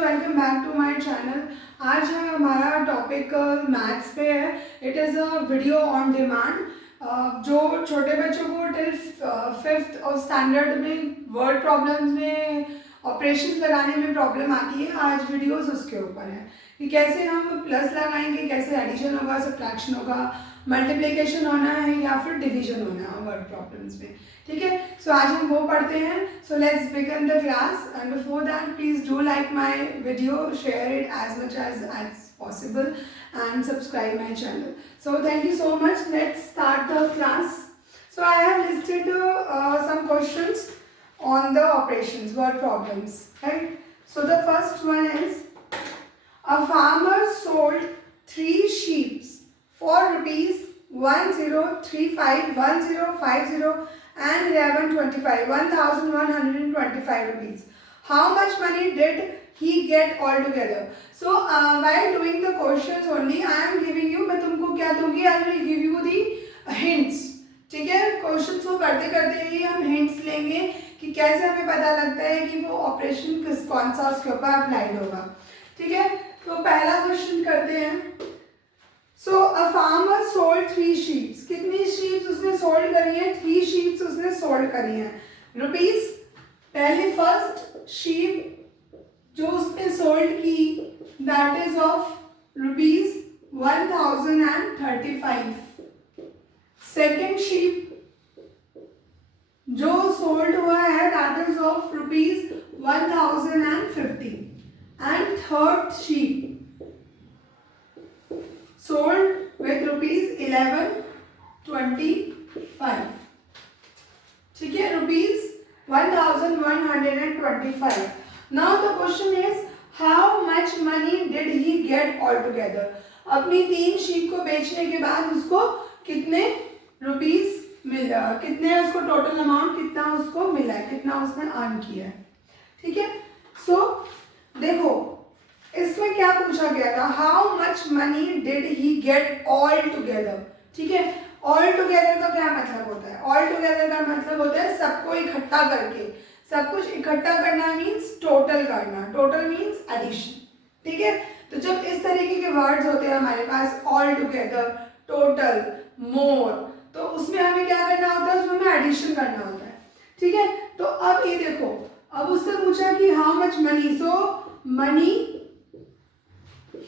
Welcome back to my channel. आज हमारा topic maths पे है। It is a video on demand. जो छोटे बच्चों को टिल 5th ऑफ स्टैंडर्ड में वर्ड प्रॉब्लम्स में ऑपरेशंस लगाने में प्रॉब्लम आती है, आज वीडियोस उसके ऊपर है कि कैसे हम प्लस लगाएंगे, कैसे एडिशन होगा, सब्ट्रैक्शन होगा, मल्टीप्लिकेशन होना है या फिर डिवीजन होना है वर्ड प्रॉब्लम्स में। ठीक है, सो आज हम वो पढ़ते हैं। So let's begin the class and before that please do like my video, share it as much as possible and subscribe my channel. So thank you so much. Let's start the class. So I have listed some questions on the operations word problems, right? So the first one is, a farmer sold 3 sheep for rupees 1035, 1050 and 1125, 1125 rupees. How much money did he get altogether? So while doing the questions only, I am giving you, मैं तुमको क्या दूंगी, I will give you the hints. ठीक है, question को करते करते ही हम हिंट्स लेंगे कि कैसे हमें पता लगता है कि वो ऑपरेशन कौन सा उसके ऊपर अप्लाइड होगा। ठीक है, तो पहला क्वेश्चन करते हैं। सो अ फार्मर सोल्ड 3 शीप्स। कितनी शीप्स उसने सोल्ड करी है? 3 शीप्स उसने सोल्ड करी हैं रुपीज। पहले फर्स्ट शीप जो उसने सोल्ड की that is of rupees 1035। Second sheep जो सोल्ड हुआ है that is of rupees 1050 and third sheep sold with rupees 1125. ठीक है, rupees 1125. Now the question is, how much money did he get altogether? अपनी 3 sheep को बेचने के बाद उसको कितने रुपीस मिला, कितने उसको टोटल अमाउंट कितना उसको मिला है, कितना उसने अर्न किया है। ठीक है, सो देखो इसमें क्या पूछा गया था, how much money did he get all together. ठीक है, ऑल टुगेदर का क्या मतलब होता है? ऑल टुगेदर का मतलब होता है सबको इकट्ठा करके, सब कुछ इकट्ठा करना मीन्स टोटल करना, टोटल मीन्स एडिशन। ठीक है, तो जब इस तरीके के वर्ड्स होते हैं हमारे पास, ऑल टुगेदर, टोटल, मोर, तो उसमें हमें क्या करना होता है, उसमें हमें एडिशन करना होता है। ठीक है, तो अब ये देखो, अब उससे पूछा कि how much money, so money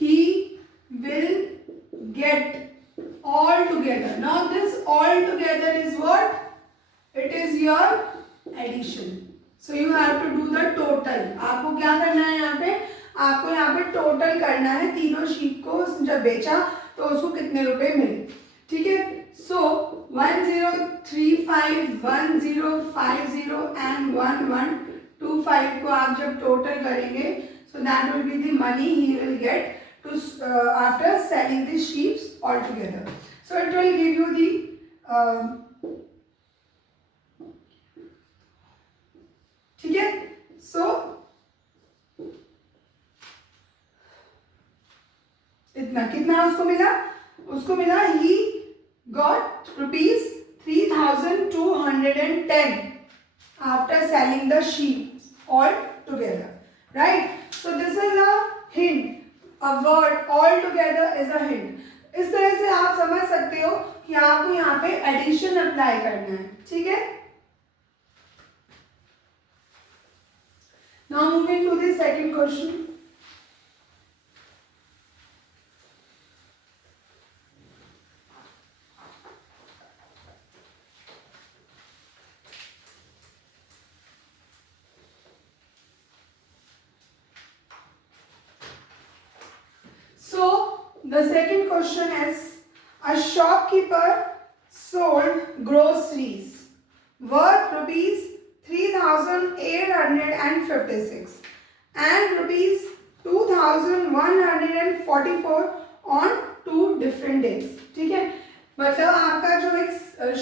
he will get all together. Now this all together is what? It is your addition. So you have to do the total. आपको क्या करना है यहाँ पे? आपको यहाँ पे टोटल करना है तीनों शीप को जब बेचा तो उसको कितने रुपए मिले। ठीक है, so 1035, 1050 and 1125 को आप जब टोटल करेंगे, so that will be the money he will get to after selling the sheep altogether. So it will give you the ठीक है, so इतना कितना उसको मिला, उसको मिला he got rupees 3210 after selling the sheep all together, right? So this is a hint. A word all together is a hint. इस तरह से आप समझ सकते हो कि आपको यहाँ पे एडिशन अप्लाई करना है। ठीक है, now moving to the second question. The second question is, a shopkeeper sold groceries worth rupees 3856 and rupees 2144 on 2 different days. ठीक है, मतलब आपका जो एक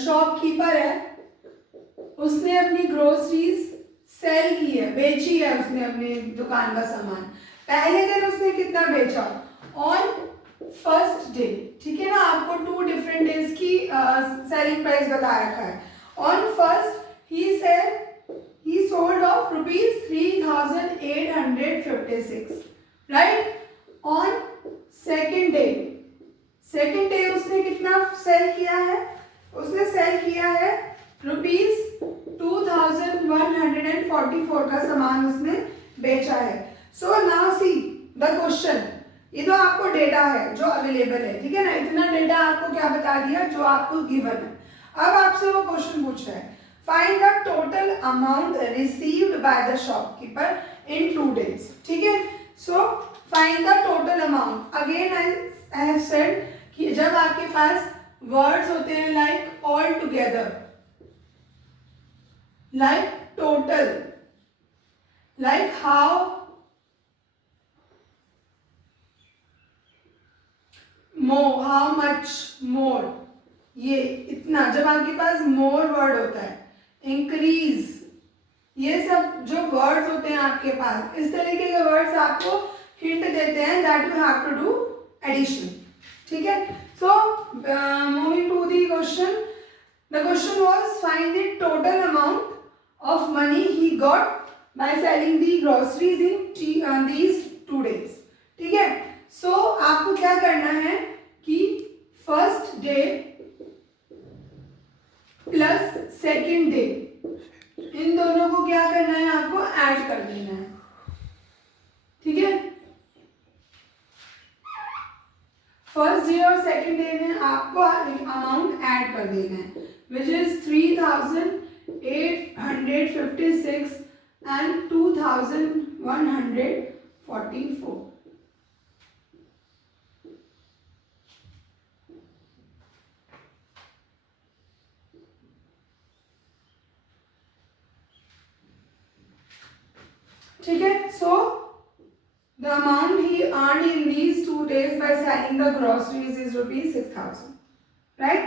शॉपकीपर है उसने अपनी ग्रोसरीज सेल की है, बेची है उसने अपनी दुकान का सामान। पहले दिन उसने कितना बेचा? On first day. ठीक है ना, आपको 2 डिफरेंट डेज की सेलिंग प्राइस बता रखा है। On first he sold off rupees 3856 56, right. On second day उसने कितना सेल किया है? उसने सेल किया है ₹2144 का सामान उसने बेचा है. So now see the question. ये तो आपको डेटा है जो अवेलेबल है, ठीक है ना. इतना डेटा आपको क्या बता दिया? जो आपको गिवन है. अब आपसे वो क्वेश्चन पूछ रहा है, find the total amount received by the shopkeeper in 2 days. ठीक है. सो find the total amount. Again I have said कि जब आपके पास वर्ड्स होते हैं like all together, like total, like how much more, ये इतना, जब आपके पास मोर वर्ड होता है, इंक्रीज, ये सब जो वर्ड्स होते हैं आपके पास, इस तरीके के वर्ड्स आपको हिंट देते हैं that you have to do addition. ठीक है. So moving to the question. The question was find the total amount of money he got by selling the groceries in these 2 days. ठीक है. सो आपको क्या करना है कि first day plus second day, इन दोनों को क्या करना है? आपको ऐड कर देना है. ठीक है. फर्स्ट डे और सेकेंड डे में आपको अमाउंट ऐड कर देना है, विच इज 3856 एंड 2144. ठीक है. So the amount he earned in these 2 days by selling the groceries is ₹6,000, right.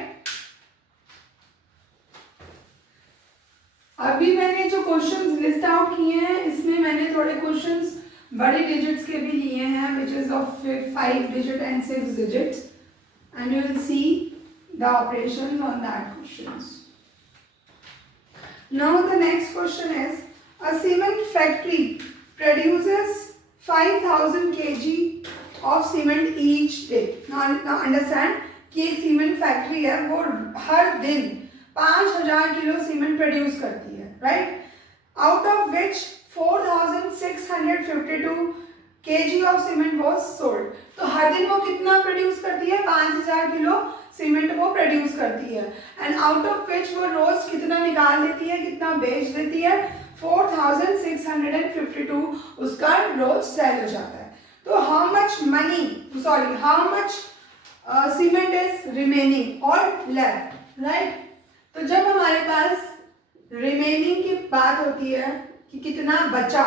अभी मैंने जो क्वेश्चंस लिस्ट आउट किए हैं, इसमें मैंने थोड़े क्वेश्चंस बड़े डिजिट्स के भी लिए हैं, which is of 5 digit and 6 digits, and you will see the operations on that questions. Now the next question is, a cement factory produces 5,000 kg of cement each day. Now understand कि एक cement factory है, वो हर दिन 5,000 kilo cement produce करती है, right. Out of which 4,652 kg of cement was sold. तो हर दिन वो कितना प्रोड्यूस करती है? 5,000 किलो सीमेंट वो प्रोड्यूस करती है. एंड आउट ऑफ विच वो रोज कितना निकाल देती है, कितना बेच देती है? 4,652 उसका रोज सेल हो जाता है. तो how much cement is remaining और लेफ्ट, राइट. तो जब हमारे पास रिमेनिंग की बात होती है कि कितना बचा,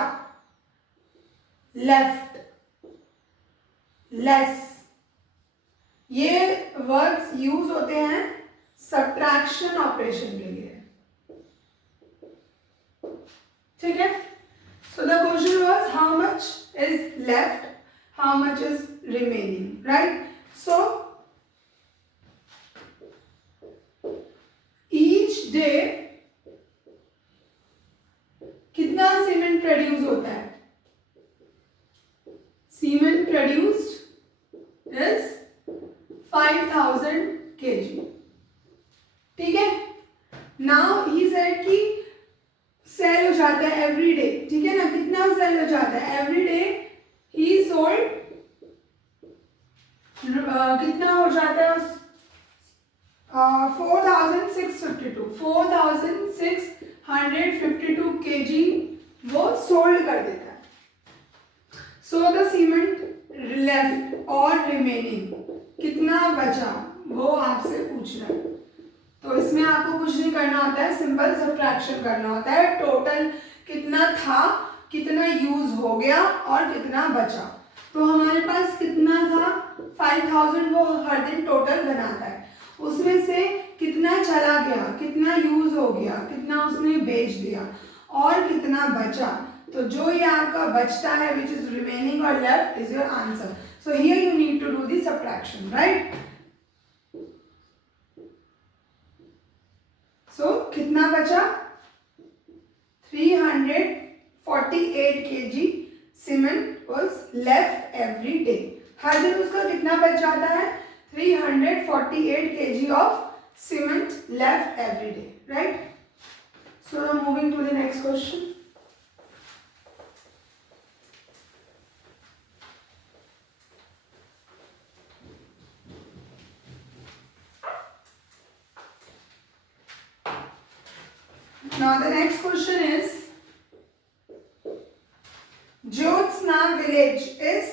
लेफ्ट, लेस, ये वर्ड्स यूज होते हैं सब्ट्रैक्शन ऑपरेशन के लिए. ठीक है. So the question was how much is left, how much is remaining, right. So each day कितना सीमेंट प्रोड्यूस होता है? Cement produced is 5,000 kg. ठीक है. नाउ ही सेड कि सेल हो जाता है एवरी डे. ठीक है ना. कितना सेल हो जाता है एवरी डे? ही सोल्ड, कितना हो जाता है? 4,652 kg वो सोल्ड कर देता है. सो द सीमेंट लेफ्ट और रिमेनिंग, कितना बचा वो आपसे पूछ रहा है. तो इसमें आपको कुछ नहीं करना होता है, सिंपल सब्ट्रैक्शन करना होता है. टोटल कितना था, कितना यूज हो गया और कितना बचा. तो हमारे पास कितना था? 5,000 वो हर दिन टोटल बनाता है. उसमें से कितना चला गया, कितना यूज हो गया, कितना उसने बेच दिया और कितना बचा. तो जो ये आपका बचता है विच इज रिमेनिंग और left is your answer. So here you need to do the subtraction, right. So कितना बचा? 348 kg cement was left every day. हर दिन उसका कितना बच जाता है? 348 kg of cement left every day, right? So now moving to the next question. Now the next question is, Jyotsna village is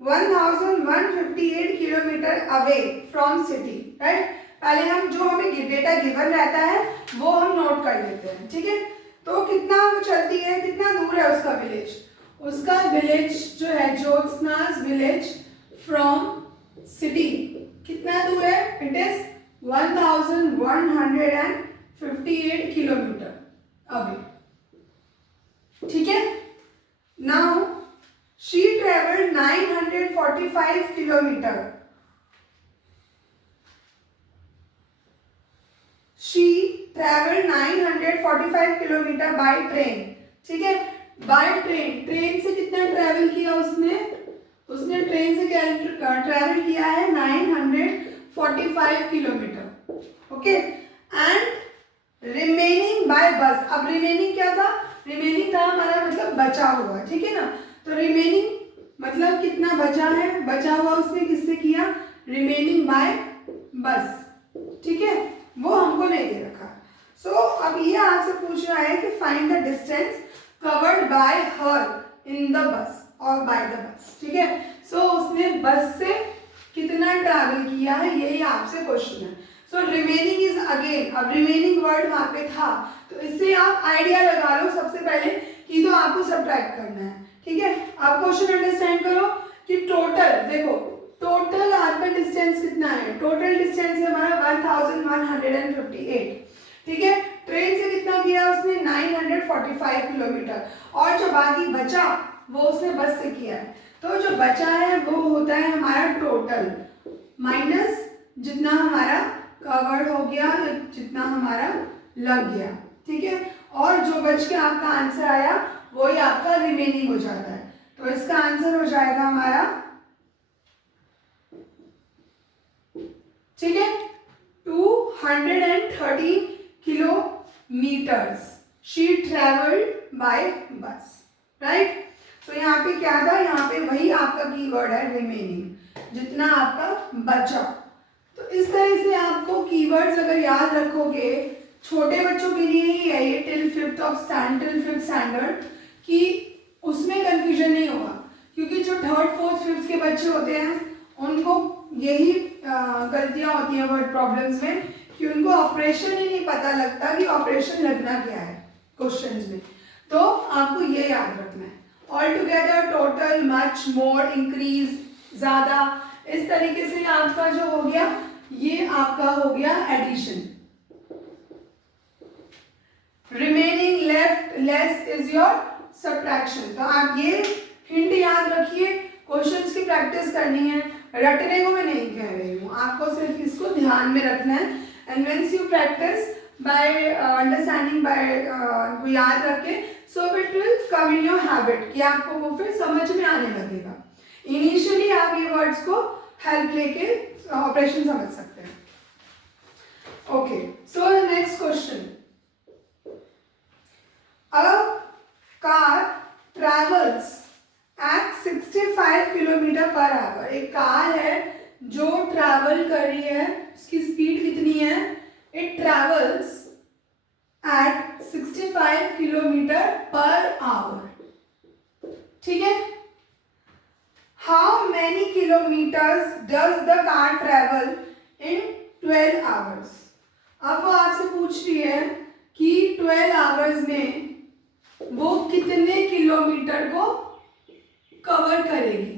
1158 kilometre away from city, right? पहले हम जो हमें डेटा गिवन रहता है वो हम नोट कर लेते हैं, ठीक है? तो कितना वो चलती है, कितना दूर है उसका विलेज? उसका विलेज जो है ज्योत्सना's विलेज फ्रॉम सिटी कितना दूर है? इट इज 1158 किलोमीटर अवे, ठीक है? Now she traveled 945 kilometer. She traveled 945 kilometer by train, ठीक है? बाय ट्रेन, ट्रेन से कितना ट्रैवल किया उसने? उसने ट्रेन से ट्रैवल किया है 945 kilometre, okay? And remaining by bus, अब रिमेनिंग क्या था? रिमेनिंग था हमारा मतलब बचा हुआ, ठीक है ना? तो रिमेनिंग मतलब कितना बचा है? बचा हुआ उसने किससे किया? रिमेनिंग बाय बस, ठीक है? वो हमको नहीं दे रखा। सो अब ये आपसे पूछ रहा है कि find the distance covered by her in the bus और बाय द बस, ठीक है? सो उसने बस से कितना ट्रैवल किया है, यही आपसे क्वेश्चन है। सो रिमेनिंग इज अगेन, अब रिमेनिंग वर्ड वहां पे था तो इससे आप आइडिया लगा लो सबसे पहले कि तो आपको सब्ट्रैक्ट करना है, ठीक है? आप क्वेश्चन अंडरस्टैंड करो कि टोटल, देखो टोटल आपका डिस्टेंस कितना है? टोटल डिस्टेंस है हमारा 1158, ठीक है? ट्रेन से कितना किया उसने? 945 किलोमीटर, और जो बाकी बचा वो उसने बस से किया है। तो जो बचा है वो होता है हमारा टोटल माइनस जितना हमारा कवर्ड हो गया, जितना हमारा लग गया, ठीक है? और जो बच के आपका आंसर आया वही आपका रिमेनिंग हो जाता है। तो इसका आंसर हो जाएगा हमारा, ठीक है, 213 किलोमीटर्स शी ट्रेवल्ड बाय बस, राइट? तो यहाँ पे क्या था? यहाँ पे वही आपका कीवर्ड है रिमेनिंग, जितना आपका बचा। तो इस तरह से आपको कीवर्ड्स अगर याद रखोगे, छोटे बच्चों के लिए ही है ये, टिल फिफ्थ स्टैंडर्ड, कि उसमें कंफ्यूजन नहीं होगा, क्योंकि जो थर्ड फोर्थ फिफ्थ के बच्चे होते हैं उनको यही गलतियां होती हैं वर्ड प्रॉब्लम्स में, कि उनको ऑपरेशन ही नहीं पता लगता कि ऑपरेशन लगना क्या है क्वेश्चंस में। तो आपको ये याद रखना है, ऑल टुगेदर, टोटल, मच, मोर, इंक्रीज, ज्यादा, इस तरीके से आपका जो हो गया ये आपका हो गया addition. Remaining, left, less is your subtraction. तो आप ये हिंट याद रखिए, क्वेश्चंस की प्रैक्टिस करनी है, रटने को मैं नहीं कह रही हूँ, आपको सिर्फ इसको ध्यान में रखना है। And whence you practice by understanding, by याद रखे, so it will come in your habit, कि आपको वो फिर समझ में आने लगेगा। इनिशियली आप ये वर्ड्स को हेल्प लेके ऑपरेशन समझ सकते हैं। Okay, so the next question, a car travels at 65 kilometre per our. एक कार है जो ट्रैवल कर रही है, उसकी स्पीड कितनी है? It travels at 65 kilometre per hour, ठीक है? How many kilometres does the car travel in 12 hours? अब वो आपसे पूछ रही है कि 12 आवर्स में वो कितने किलोमीटर को कवर करेगी,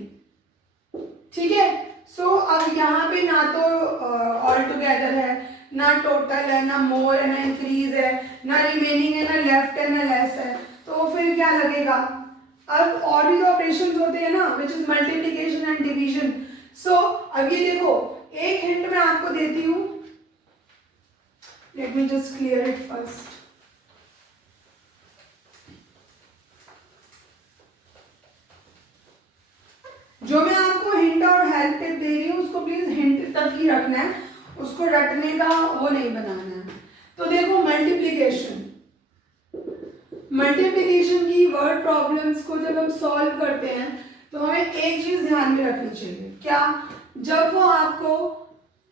ठीक है? सो अब यहाँ पे ना तो ऑल टुगेदर है, ना टोटल है, ना मोर है, ना इंक्रीज है, ना रिमेनिंग है, ना लेफ्ट है, ना लेस है, तो फिर क्या लगेगा? अब और भी तो ऑपरेशंस होते हैं ना, which is multiplication and division. So अब ये देखो, एक हिंट मैं आपको देती हूँ, let me just clear it first. जो मैं आपको हिंट और हेल्प टिप दे रही हूँ उसको प्लीज हिंट तक ही रखना है, उसको रटने का वो नहीं बनाना है। तो देखो मल्टीप्लिकेशन, मल्टीप्लिकेशन की वर्ड प्रॉब्लम्स को जब हम सॉल्व करते हैं तो हमें एक चीज ध्यान में रखनी चाहिए, क्या? जब वो आपको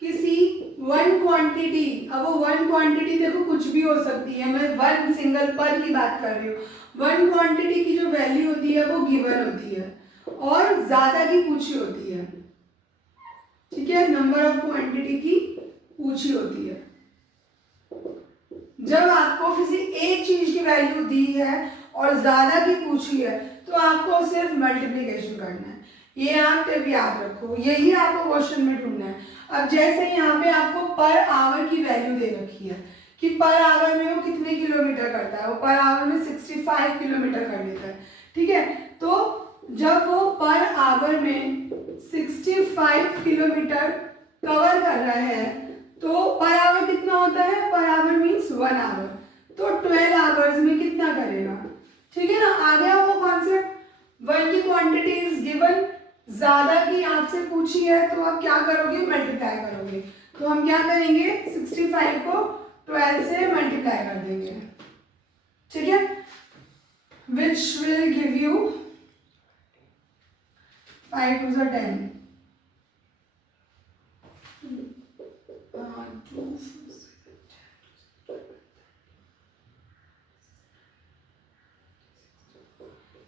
किसी वन क्वांटिटी, अब वो वन क्वांटिटी देखो कुछ भी हो सकती है, मैं वन सिंगल पर की बात कर रही हूँ। वन क्वांटिटी की जो वैल्यू होती है वो गिवन होती है और ज्यादा की पूछी होती है, ठीक है, नंबर ऑफ क्वांटिटी की पूछी होती है। जब आपको किसी एक चीज की वैल्यू दी है और ज्यादा की पूछी है तो आपको सिर्फ मल्टीप्लिकेशन करना है, ये आप टिप याद रखो, यही आपको क्वेश्चन में ढूंढना है। अब जैसे यहाँ पे आपको पर आवर की वैल्यू दे रखी है कि पर आवर में वो कितने किलोमीटर करता है, वो पर आवर में 65 किलोमीटर कर लेता है, ठीक है। तो जब वो पर आवर में 65 किलोमीटर कवर कर रहा है तो पर आवर कितना होता है, पर आवर मीन्स 1 आवर, तो 12 आवर्स में कितना करेगा, ठीक है ना। आ गया वो कॉन्सेप्ट, वन की क्वांटिटी इज गिवन, ज्यादा की आपसे पूछी है तो आप क्या करोगे, मल्टीप्लाई करोगे। तो हम क्या करेंगे, 65 को 12 से मल्टीप्लाई कर देंगे, ठीक है, which will give you 5 to the 10, 2,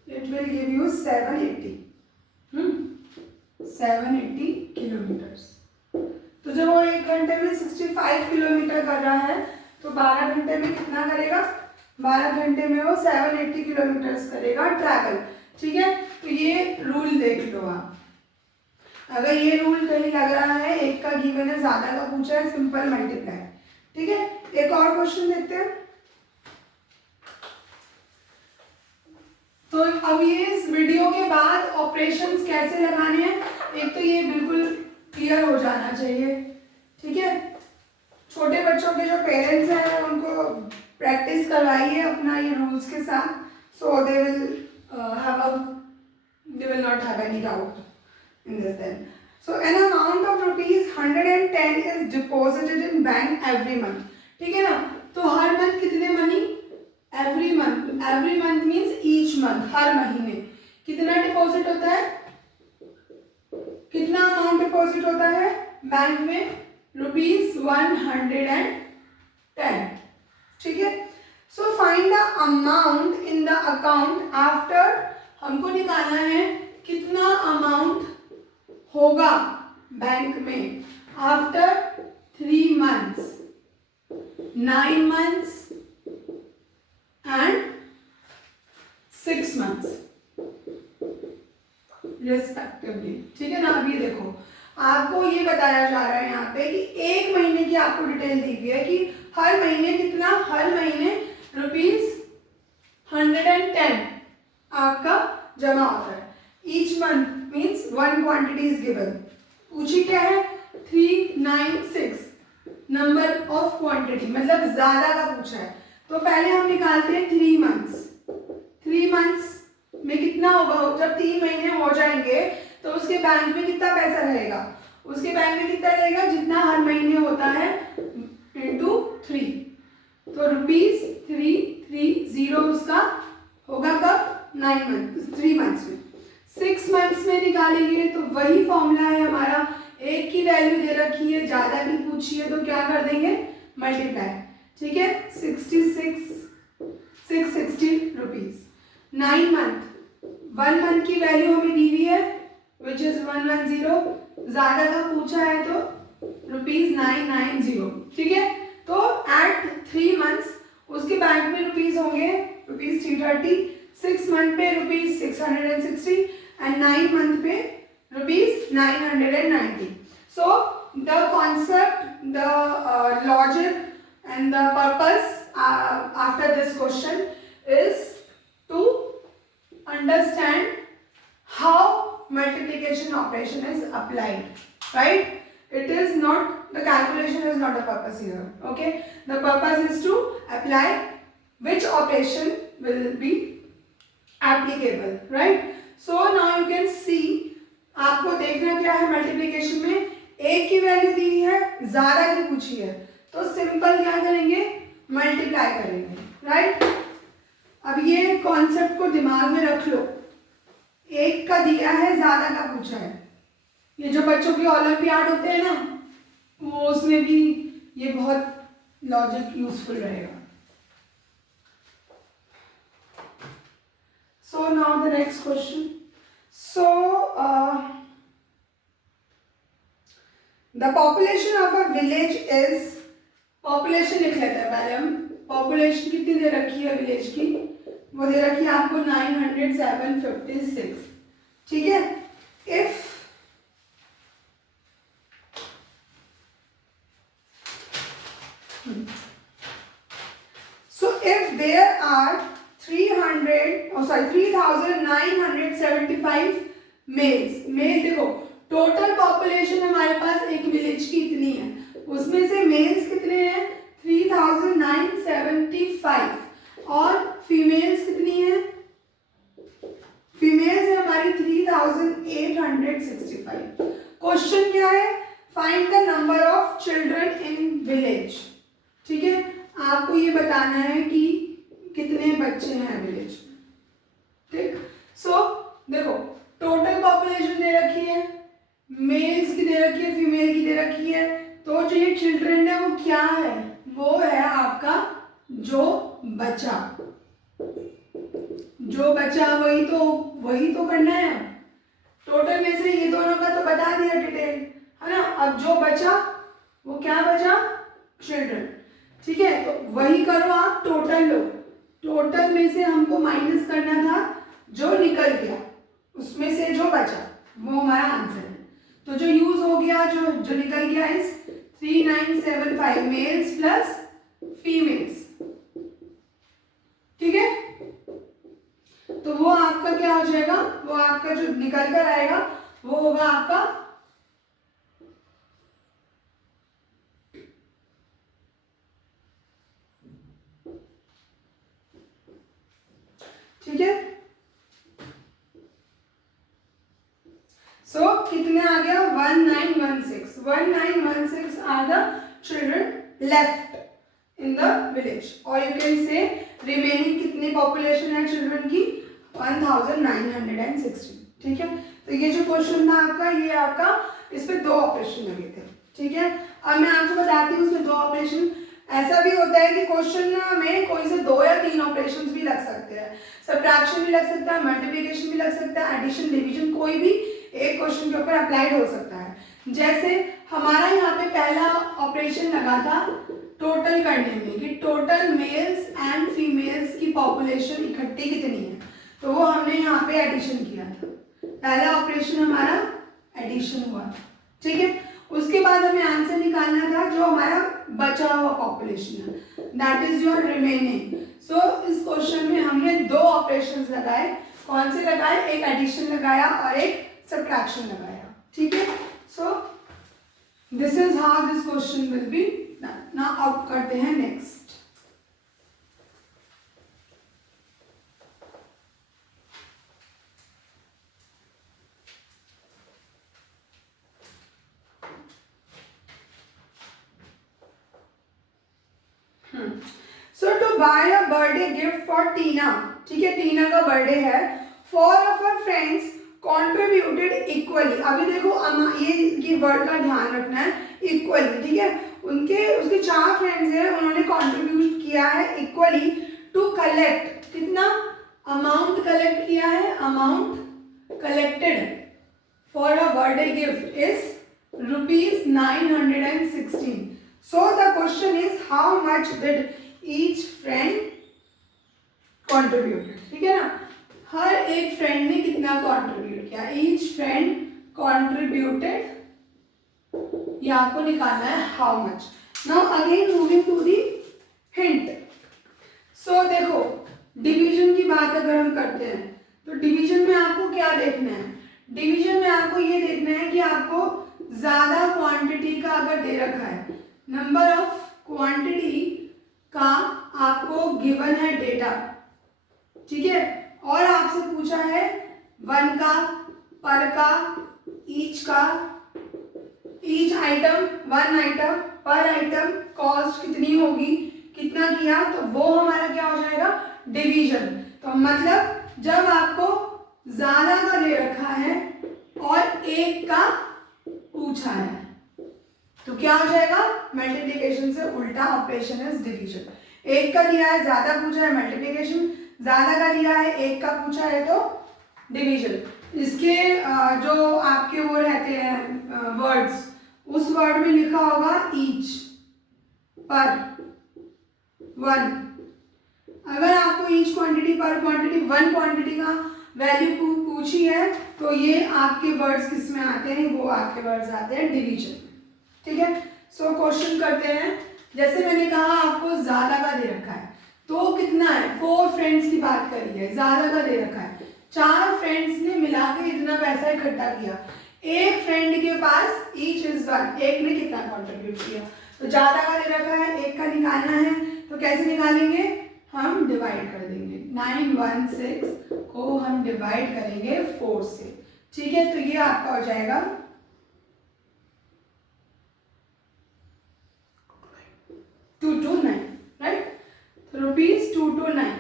it will give you 780, 780 kilometres. तो जब वो 1 घंटे में 65 किलोमीटर कर रहा है तो 12 घंटे में कितना करेगा, 12 घंटे में वो 780 किलोमीटर्स करेगा ट्रैवल, ठीक है। तो ये रूल देख लो आप, अगर ये रूल कहीं लग रहा है, एक का गिवन है, ज्यादा का पूछा है, सिंपल मल्टीप्लाई, ठीक है। एक और क्वेश्चन देखते हैं। तो अब ये इस वीडियो के बाद ऑपरेशंस कैसे लगाने हैं, एक तो ये बिल्कुल क्लियर हो जाना चाहिए, ठीक है। छोटे बच्चों के जो पेरेंट्स हैं उनको प्रैक्टिस करवाइए अपना ये रूल्स के साथ, so they will not have any doubt in this then. So an amount of rupees 110 is deposited in bank every month, ठीक है ना। तो हर मंथ कितने money, every month means each month, हर महीने कितना डिपॉजिट होता है, कितना अमाउंट डिपॉजिट होता है बैंक में, ₹110, ठीक है। सो find the amount in the account after, हमको निकालना है कितना अमाउंट होगा बैंक में after 3 months, 9 months and 6 months respectively, ठीक है ना। अब ये देखो आपको ये बताया जा रहा है यहाँ पे कि एक महीने की आपको डिटेल दी हुई है कि हर महीने कितना, हर महीने ₹110 आपका जमा होता है। Each month means one quantity is given, पूछी क्या है 396, नंबर ऑफ क्वांटिटी मतलब ज्यादा का पूछा है। तो पहले हम निकालते हैं 3 months, 3 months में कितना होगा, जब 3 महीने हो जाएंगे तो उसके बैंक में कितना पैसा रहेगा, उसके बैंक में कितना रहेगा, जितना हर महीने होता है इंटू 3, तो ₹330 उसका होगा कब, 3 months में। 6 months में निकालेंगे तो वही फॉर्मूला है हमारा, एक की वैल्यू दे रखी है, ज्यादा की पूछी है तो क्या कर देंगे, मल्टीप्लाई, ठीक है, 660 रुपीज। 9 month, 1 month की वैल्यू हमें दी हुई है विच इज 110, ज्यादा का पूछा है तो ₹990, ठीक है। तो एट 3 months उसके बैंक में रुपीज होंगे ₹330, 6 month पे ₹660 एंड 9 month पे ₹990। So the concept, the logic and the purpose after this question is to understand how multiplication operation is applied, right? It is not, the calculation is not the purpose here, okay? The purpose is to apply which operation will be applicable, right? So now you can see आपको देखना क्या है multiplication में, एक की value दी है, ज्यादा की पूछी है, तो सिंपल क्या करेंगे, मल्टीप्लाई करेंगे, राइट। अब ये कॉन्सेप्ट को दिमाग में रख लो, एक का दिया है, ज्यादा का पूछा है। ये जो बच्चों के ओलंपियाड होते हैं ना, वो उसमें भी ये बहुत लॉजिक यूजफुल रहेगा। So now the next question. So the population of a village is, population लिख लेते हैं पहले हम। population कितनी दे रखी है विलेज की, वो दे रखी है आपको 900,756, ठीक है। if so if there are 3,975 males, male देखो टोटल पॉपुलेशन हमारे पास एक विलेज की इतनी है, उसमें से मेल्स कितने हैं 3,975 और फीमेल्स कितनी है, फीमेल्स है हमारी 3,865। क्वेश्चन क्या है, find the number of children in village, ठीक है। आपको ये बताना है कि कितने बच्चे हैं विलेज में, ठीक। सो देखो टोटल पॉपुलेशन दे रखी है, मेल्स की दे रखी है, फीमेल की दे रखी है, तो जो ये चिल्ड्रन है वो क्या है, वो है आपका जो बचा, जो बचा वही तो करना है। टोटल में से ये दोनों का तो बता दिया डिटेल, है ना। अब जो बचा वो क्या बचा, चिल्ड्रन, ठीक है। तो वही करो आप, टोटल लो, टोटल में से हमको माइनस करना था जो निकल गया, उसमें से जो बचा वो हमारा आंसर है। तो जो यूज हो गया, जो निकल गया इस 3,975 मेल्स प्लस फीमेल्स, ठीक है। तो वो आपका क्या हो जाएगा, वो आपका जो निकल कर आएगा वो होगा आपका ठीक है। सो कितने आ गया 1916 are the children left in the village, और यू कैन से रिमेनिंग कितनी पॉपुलेशन है चिल्ड्रन की 1916, ठीक है। तो ये जो क्वेश्चन था आपका, ये आपका इस पे 2 ऑपरेशन लगे थे, ठीक है। अब मैं आपको बताती हूँ उसमें 2 ऑपरेशन, ऐसा भी होता है कि क्वेश्चन में कोई से 2 या 3 ऑपरेशंस भी लग सकते हैं, सब्ट्रैक्शन भी लग सकता है, मल्टीप्लिकेशन भी लग सकता है, एडिशन, डिवीजन, कोई भी एक क्वेश्चन के ऊपर अप्लाइड हो सकता है। जैसे हमारा यहाँ पे पहला ऑपरेशन लगा था टोटल करने में कि टोटल मेल्स एंड फीमेल्स की पॉपुलेशन इकट्ठी कितनी है, तो वो हमने यहाँ पे एडिशन किया था, पहला ऑपरेशन हमारा एडिशन हुआ, ठीक है। उसके बाद हमें आंसर निकालना था जो हमारा बचा हुआ पॉपुलेशन है, दैट इज योर रिमेनिंग। सो इस क्वेश्चन में हमने 2 ऑपरेशंस लगाए, कौन से लगाए, एक एडिशन लगाया और एक सब्ट्रैक्शन लगाया, ठीक है। So this is how this question will be done. Now अब करते हैं next. So to buy a birthday gift for Tina, ठीक है, टीना का बर्थडे है, 4 of her friends contributed equally. अभी देखो ये वर्ड का ध्यान रखना है, इक्वली, ठीक है। उसके 4 फ्रेंड्स हैं, उन्होंने कॉन्ट्रीब्यूट किया है इक्वली टू कलेक्ट, कितना अमाउंट कलेक्ट किया है, amount collected for a birthday gift is ₹916। So the question is how much did each friend contributed, ठीक है ना। हर एक फ्रेंड ने कितना कंट्रीब्यूट किया, ईच फ्रेंड कंट्रीब्यूटेड, ये आपको निकालना है how much. Now again moving to the hint. So देखो डिवीजन की बात अगर हम करते हैं तो डिवीजन में आपको क्या देखना है, डिवीजन में आपको ये देखना है कि आपको ज्यादा क्वांटिटी का अगर दे रखा है, नंबर ऑफ क्वांटिटी का आपको गिवन है डेटा, ठीक है, और आपसे पूछा है 1 का, पर का, ईच का, ईच आइटम, वन आइटम, पर आइटम कॉस्ट कितनी होगी, कितना किया, तो वो हमारा क्या हो जाएगा, डिवीजन। तो मतलब जब आपको ज्यादा का दे रखा है और एक का पूछा है तो क्या हो जाएगा, मल्टीप्लिकेशन से उल्टा ऑपरेशन इज डिवीजन। एक का दिया है, ज्यादा पूछा है, मल्टीप्लिकेशन, ज्यादा का दिया है, एक का पूछा है तो डिवीजन। इसके जो आपके वो रहते हैं वर्ड्स, उस वर्ड में लिखा होगा ईच, पर, वन। अगर आपको ईच क्वांटिटी, पर क्वांटिटी, वन क्वांटिटी का वैल्यू पूछी है तो ये आपके वर्ड्स किस में आते हैं, वो आपके वर्ड्स आते हैं डिवीजन। ठीक है, सो क्वेश्चन करते हैं। जैसे मैंने कहा आपको ज्यादा का दे रखा है तो कितना है, 4 फ्रेंड्स की बात करी है, ज्यादा का दे रखा है, 4 फ्रेंड्स ने मिलाकर इतना पैसा इकट्ठा किया, एक फ्रेंड के पास ईच इज वन, एक ने कितना कंट्रीब्यूट किया, तो ज्यादा का दे रखा है, एक का निकालना है तो कैसे निकालेंगे, हम डिवाइड कर देंगे, 916 को हम डिवाइड करेंगे 4 से। ठीक है, तो ये आपका हो जाएगा 229, right, rupees 229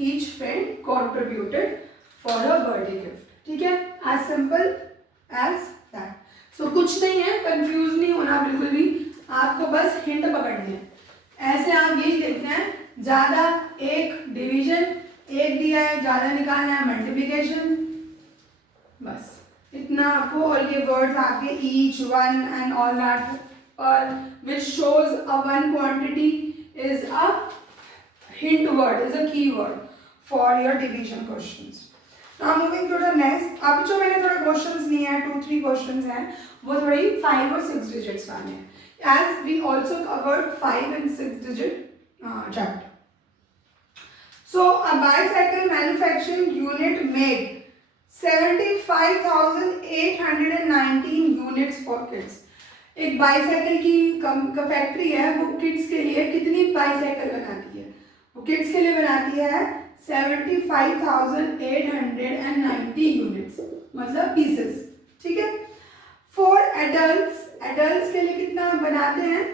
each friend contributed for a birthday gift. ठीक है, एज सिंपल एज दैट। सो कुछ नहीं है, कंफ्यूज नहीं होना बिल्कुल भी, आपको बस हिंट पकड़ने हैं। ऐसे आप यही देखना है, ज्यादा एक डिवीजन, एक दिया है, ज्यादा निकालना है मल्टीप्लिकेशन, बस इतना आपको। और ये वर्ड्स आपके each, one and all that, पर which shows a one quantity is a hint word, is a key word for your division questions. Now moving to the next, अब जो मैंने थोड़े questions लिए हैं, 2-3 questions हैं, वो थोड़ी 5 और 6 digits वाले हैं, as we also covered 5 and 6 digit chapter. So a bicycle manufacturing unit made 75,819 units for kids. एक बाईसाइकिल की फैक्ट्री है, वो किड्स के लिए कितनी बाईसाइकिल बनाती है, वो किड्स के लिए बनाती है 75,890 यूनिट्स, मतलब पीसेस। ठीक है, फॉर एडल्ट्स, एडल्ट्स के लिए कितना बनाते हैं,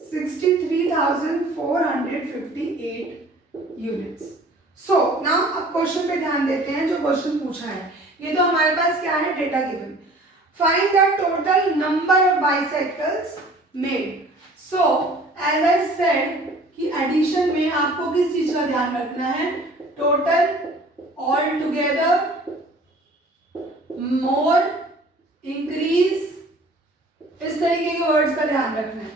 63,458 यूनिट्स। सो नाउ अब क्वेश्चन पे ध्यान देते हैं, जो क्वेश्चन पूछा है, ये तो हमारे पास क्या है, data given. Find the total number of bicycles made. So, as I said कि एडिशन में आपको किस चीज का ध्यान रखना है, टोटल, ऑल टुगेदर, मोर, इंक्रीज, इस तरीके के वर्ड्स का ध्यान रखना है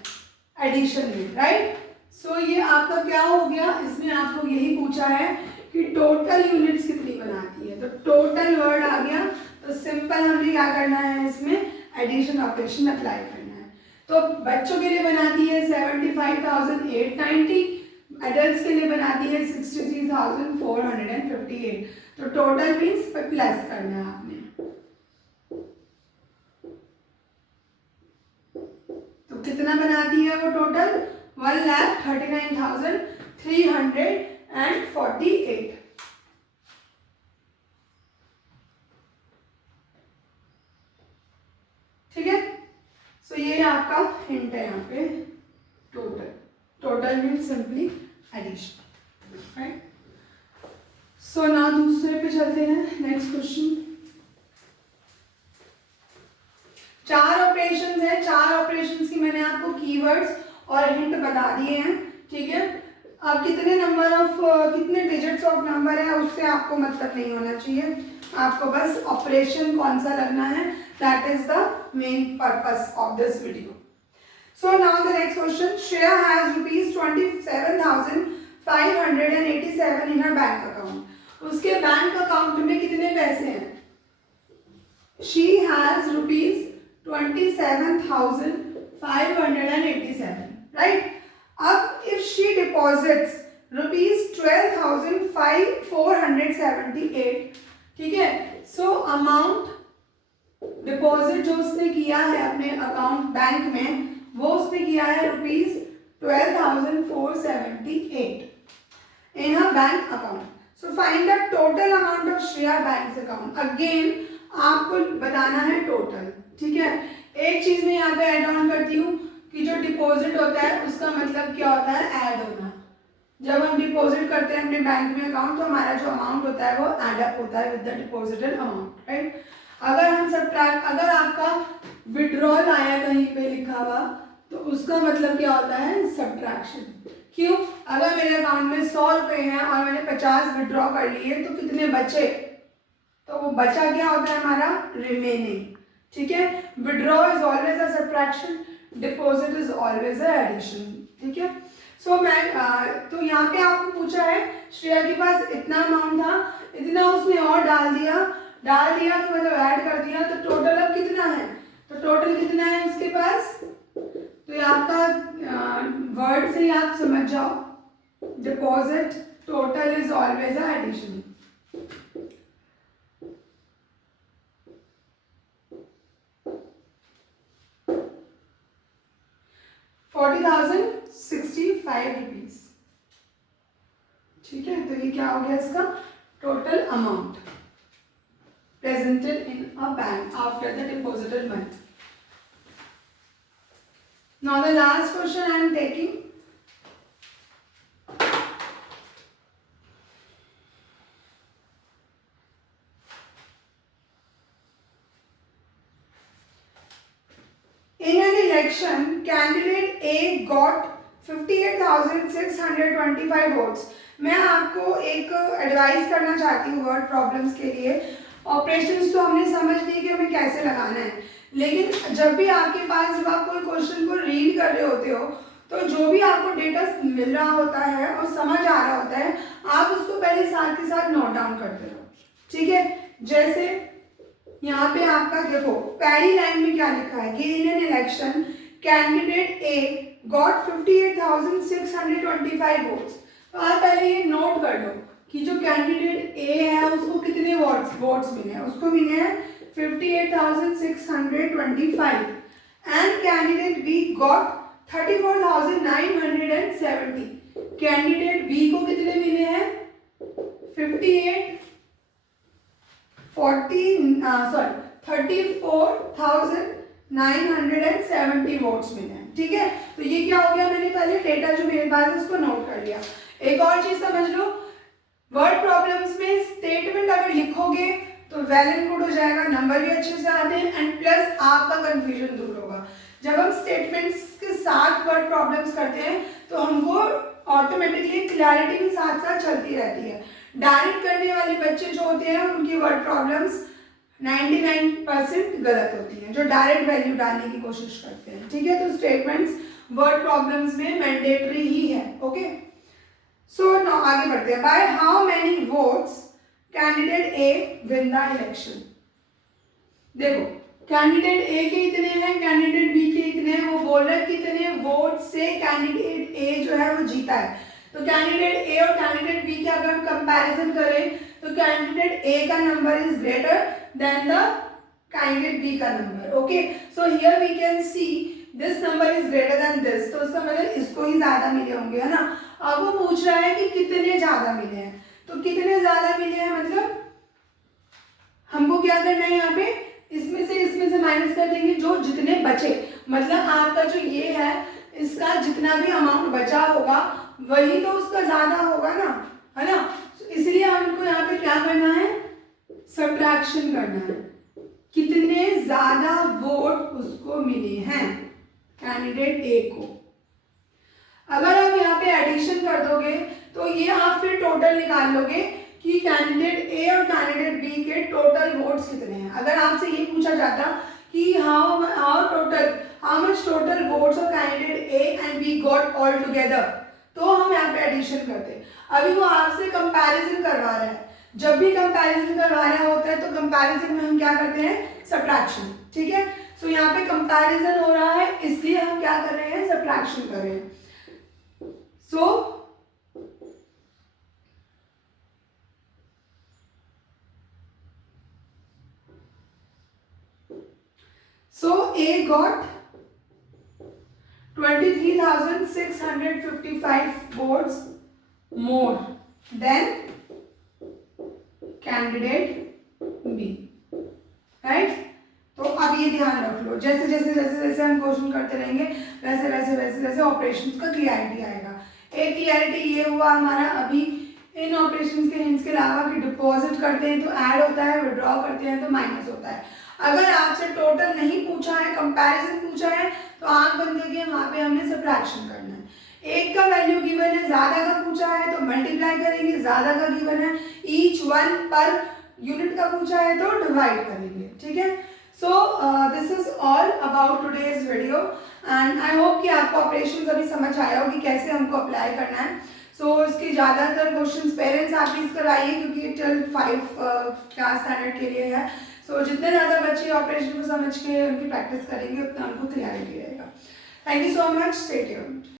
एडिशन में, राइट। सो ये आपका क्या हो गया, इसमें आपको यही पूछा है कि टोटल यूनिट्स कितनी बनाती है, तो टोटल वर्ड आ गया, तो सिंपल हमने क्या करना है, इसमें एडिशन ऑपरेशन अप्लाई करना है। तो बच्चों के लिए बनाती है 75,890, एडल्ट्स के लिए बनाती है 63,458, तो टोटल मीन्स पर प्लस करना है आपने, तो कितना बनाती है वो टोटल, 1,39,348। ठीक है, सो ये आपका हिंट है यहाँ पे, total, total means simply addition, right. So ना दूसरे पे चलते हैं, नेक्स्ट क्वेश्चन। 4 ऑपरेशंस हैं, 4 ऑपरेशंस की मैंने आपको कीवर्ड्स और हिंट बता दिए हैं। ठीक है, अब कितने नंबर ऑफ, कितने डिजिट्स ऑफ नंबर है उससे आपको मतलब नहीं होना चाहिए, आपको बस ऑपरेशन कौन सा लगना है, that is the main purpose of this video. So now the next question, Shreya has rupees 27,587 in her bank account. उसके बैंक अकाउंट में कितने पैसे हैं, she has rupees 27,587, right? अब if she deposits rupees 12,478, ठीक है, so amount डिपॉजिट जो उसने किया है अपने अकाउंट बैंक में, वो उसने किया है ₹12,478 in her bank account. So find the total amount of Shreya bank account. Again आपको बताना है टोटल, ठीक है। एक चीज मैं यहाँ पे ऐड ऑन करती हूँ कि जो डिपॉजिट होता है उसका मतलब क्या होता है, ऐड होना। जब हम डिपॉजिट करते हैं अपने बैंक में अकाउंट, तो हमारा जो अमाउंट होता है वो ऐड अप होता है with the deposited amount, right. अगर आपका विड्रॉल आया कहीं पे लिखा हुआ, तो उसका मतलब क्या होता है, सब्ट्रैक्शन। क्यों, अगर मेरे अकाउंट में 100 रुपए हैं और मैंने 50 विड्रॉ कर लिए, तो कितने बचे, तो वो बचा क्या होता है हमारा, रिमेनिंग, ठीक है। Withdraw is always a subtraction, deposit is always a addition, ठीक है। सो मैं तो यहाँ पे आपको पूछा है श्रेया के पास इतना अमाउंट था, इतना उसने और डाल दिया तो मतलब ऐड कर दिया, तो टोटल अब कितना है, तो टोटल कितना है उसके पास, तो ये आपका वर्ड से ही आप समझ जाओ, deposit total is always a addition. ₹40,065, ठीक है। तो ये क्या हो गया इसका total amount presented in a bank after the deposited money. Now the last question I am taking, in an election candidate A got 58,625 votes। मैं आपको एक एडवाइस करना चाहती हूँ वर्ड प्रॉब्लम्स के लिए। ऑपरेशंस तो हमने समझ ली कि हमें कैसे लगाना है, लेकिन जब भी आपके पास, जब आप कोई क्वेश्चन को रीड कर रहे होते हो, तो जो भी आपको डेटा मिल रहा होता है और समझ आ रहा होता है, आप उसको पहले साथ के साथ नोट डाउन करते रहो, ठीक है। जैसे यहाँ पे आपका देखो पहली लाइन में क्या लिखा है कि in an election candidate A got 58,625 votes. तो आप पहले ये नोट कर लो कि जो कैंडिडेट ए है उसको कितने वोट्स मिले हैं, उसको मिले हैं 58,625 and candidate B got 34,970। Candidate B को कितने मिले हैं 34,970 वोट्स मिले हैं, ठीक है। तो ये क्या हो गया, मैंने पहले डेटा जो मेरे पास है उसको नोट कर लिया। एक और चीज समझ लो, वर्ड प्रॉब्लम्स में स्टेटमेंट अगर लिखोगे तो वेल एंड गुड हो जाएगा, नंबर भी अच्छे से आते हैं एंड प्लस आपका कंफ्यूजन दूर होगा। जब हम स्टेटमेंट्स के साथ वर्ड प्रॉब्लम्स करते हैं तो हमको ऑटोमेटिकली क्लैरिटी भी साथ साथ चलती रहती है। डायरेक्ट करने वाले बच्चे जो होते हैं उनकी वर्ड प्रॉब्लम्स 99% गलत होती हैं, जो डायरेक्ट वैल्यू डालने की कोशिश करते हैं, ठीक है। तो स्टेटमेंट्स वर्ड प्रॉब्लम्स में मैंडेटरी ही है, ओके। सो नाउ आगे बढ़ते हैं। By how many votes candidate a win the election. देखो कैंडिडेट ए के इतने हैं, कैंडिडेट बी के इतने हैं, वो बोल रहे हैं कितने वोट से कैंडिडेट ए जो है वो जीता है। तो कैंडिडेट ए और कैंडिडेट बी के अगर हम कंपैरिजन करें तो कैंडिडेट ए का number is greater than the candidate B का number, okay. So here we can see this number is greater than this, तो उसका मतलब इसको ही ज्यादा मिले होंगे, है ना। अब वो पूछ रहा है कि कितने ज्यादा मिले हैं, तो कितने ज्यादा मिले हैं मतलब हमको क्या करना है, यहाँ पे इसमें से माइनस कर देंगे जो जितने बचे, मतलब आपका जो ये है इसका जितना भी अमाउंट बचा होगा वही तो उसका ज्यादा होगा ना, है ना। इसलिए हमको यहाँ पे क्या करना है, सब्ट्रैक्शन करना है, कितने ज्यादा वोट उसको मिले हैं कैंडिडेट ए को। अगर आप यहाँ पे एडिशन कर दोगे तो ये आप फिर टोटल निकाल लोगे कि कैंडिडेट ए और कैंडिडेट बी के टोटल वोट्स कितने हैं। अगर आपसे ये पूछा जाता कि how much total votes of candidate A and B got all together, तो हम यहाँ पे एडिशन करते। अभी वो आपसे कंपैरिजन करवा रहा है, जब भी कंपैरिजन करवा रहा होता है तो कंपैरिजन में हम क्या करते हैं, सब्ट्रैक्शन, ठीक है। सो यहाँ पे कंपैरिजन हो रहा है इसलिए हम क्या कर रहे हैं, सब्ट्रैक्शन कर रहे हैं। So A got 23,655 votes more than candidate B. Right. तो अब ये ध्यान रख लो, जैसे जैसे जैसे जैसे हम क्वेश्चन करते रहेंगे वैसे वैसे वैसे वैसे ऑपरेशन का क्लियरिटी आएगा। एक क्लियरिटी ये हुआ हमारा अभी इन ऑपरेशन के हिंट्स के अलावा कि डिपॉजिट करते हैं तो ऐड होता है, विड्रॉ करते हैं तो माइनस होता है। अगर आपसे टोटल नहीं पूछा है, कंपैरिजन पूछा है, तो आंख बंद करके वहाँ पे हमने सब्ट्रैक्शन करना है। एक का वैल्यू गिवन है, ज़्यादा का पूछा है तो मल्टीप्लाई करेंगे, ज़्यादा का गिवन है ईच वन पर यूनिट का पूछा है तो डिवाइड करेंगे, ठीक है। So this is all about today's video and I hope कि आपको ऑपरेशन अभी समझ आया हो कि कैसे हमको अप्लाई करना है। सो इसके ज़्यादातर क्वेश्चंस पेरेंट्स आप प्लीज़ कराइए क्योंकि टिल 5 क्लास स्टैंडर्ड के लिए है। सो जितने ज़्यादा बच्चे ऑपरेशन को समझ के उनकी प्रैक्टिस करेंगे उतना उनको क्लियरिटी रहेगा। Thank you so much, stay tuned.